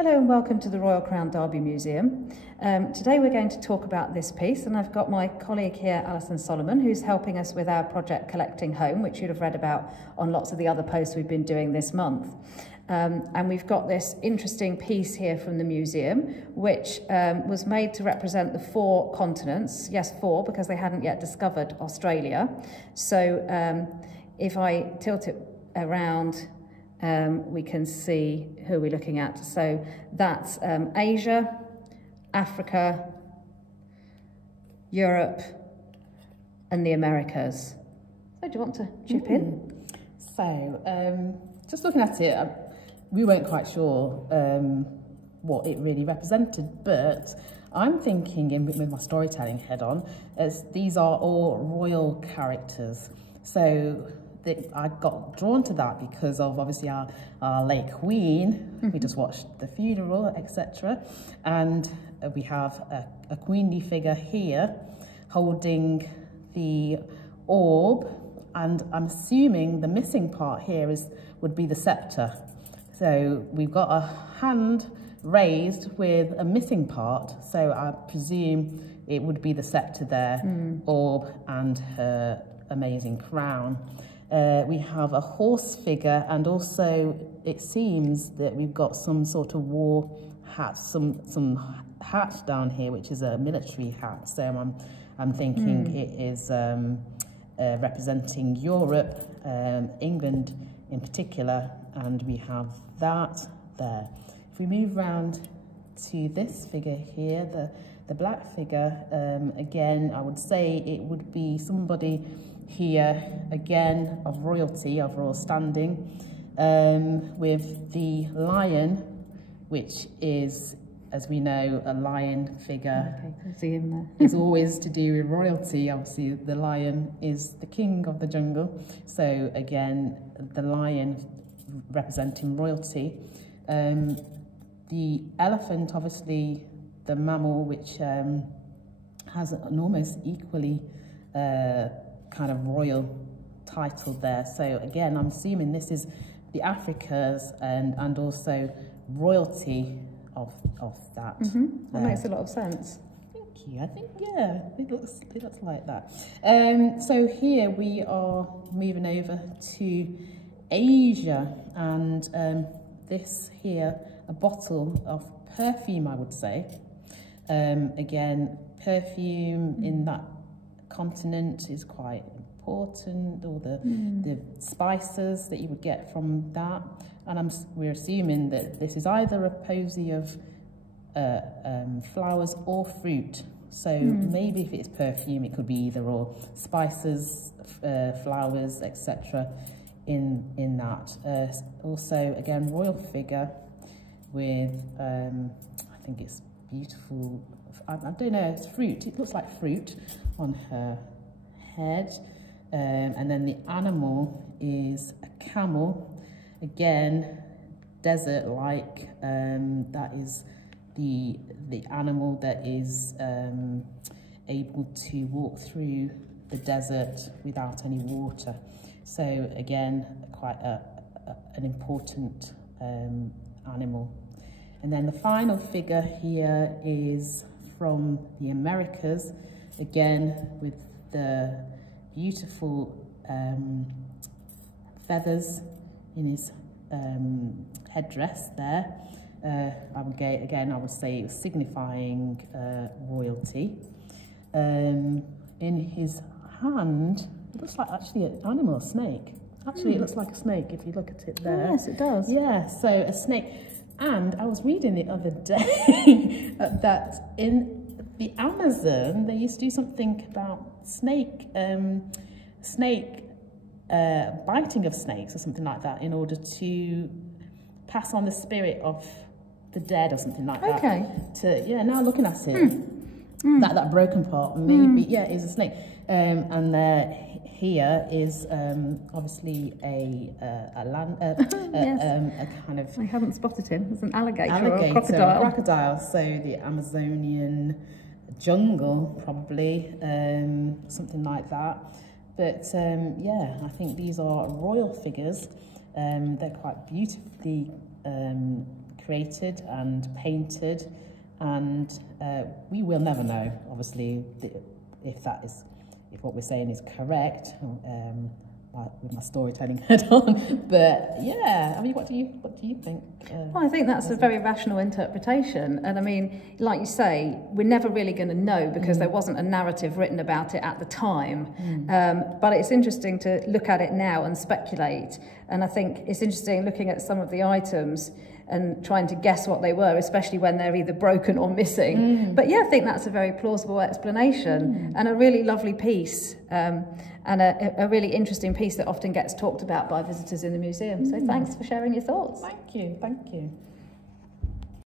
Hello and welcome to the Royal Crown Derby Museum. Today we're going to talk about this piece, and I've got my colleague here, Alison Solomon, who's helping us with our project Collecting Home, which you'd have read about on lots of the other posts we've been doing this month. And we've got this interesting piece here from the museum, which was made to represent the 4 continents. Yes, 4, because they hadn't yet discovered Australia. So if I tilt it around, we can see who we're looking at. So that's Asia, Africa, Europe, and the Americas. So do you want to chip in? So, just looking at it, we weren't quite sure what it really represented, but I'm thinking, with my storytelling head on, as these are all royal characters. So I got drawn to that because of obviously our late Queen. We just watched the funeral, etc. And we have a queenly figure here holding the orb, and I'm assuming the missing part here would be the sceptre. So we've got a hand raised with a missing part, so I presume it would be the sceptre there, orb, and her amazing crown. We have a horse figure, and also it seems that we've got some sort of war hat, some hat down here, which is a military hat. So I'm thinking it is representing Europe, England in particular, and we have that there. If we move round to this figure here, the black figure, again, I would say it would be somebody here, again, of royalty, of royal standing, with the lion, which is, as we know, a lion figure. Okay, I see him there. Is always to do with royalty. Obviously, the lion is the king of the jungle. So again, the lion representing royalty. The elephant, obviously, the mammal, which has an almost equally kind of royal title there. So again, I'm assuming this is the Africas and also royalty of that. That makes a lot of sense. Thank you. I think, yeah, it looks like that. So here we are moving over to Asia, and this here, a bottle of perfume, I would say. Again, perfume in that continent is quite important, all the spices that you would get from that, and we're assuming that this is either a posy of flowers or fruit. So maybe if it's perfume, it could be either or, spices, flowers, etc. in that. Also, again, royal figure with I think it's beautiful. I don't know, it's fruit. It looks like fruit on her head. And then the animal is a camel. Again, desert-like. That is the animal that is able to walk through the desert without any water. So again, quite an important animal. And then the final figure here is from the Americas, again with the beautiful feathers in his headdress there. I would say it was signifying royalty. In his hand, it looks like actually an animal, a snake. Actually, it looks like a snake if you look at it there. Oh, yes, it does. Yeah, so a snake. And I was reading the other day that in the Amazon, they used to do something about biting of snakes or something like that in order to pass on the spirit of the dead or something like that. Okay. Yeah, now looking at it, that broken part, maybe, yeah, is a snake. And here is obviously a kind of... I haven't spotted him. It's an alligator or a crocodile. Crocodile, so the Amazonian jungle, probably, something like that. But yeah, I think these are royal figures. They're quite beautifully created and painted, and we will never know, obviously, if what we're saying is correct. With my storytelling head on, but yeah, I mean, what do you think? Well, I think that's a very rational interpretation, and I mean, like you say, we're never really going to know because there wasn't a narrative written about it at the time. But it's interesting to look at it now and speculate, and I think it's interesting looking at some of the items and trying to guess what they were, especially when they're either broken or missing. But yeah, I think that's a very plausible explanation and a really lovely piece, and a really interesting piece that often gets talked about by visitors in the museum. So thanks for sharing your thoughts. Thank you.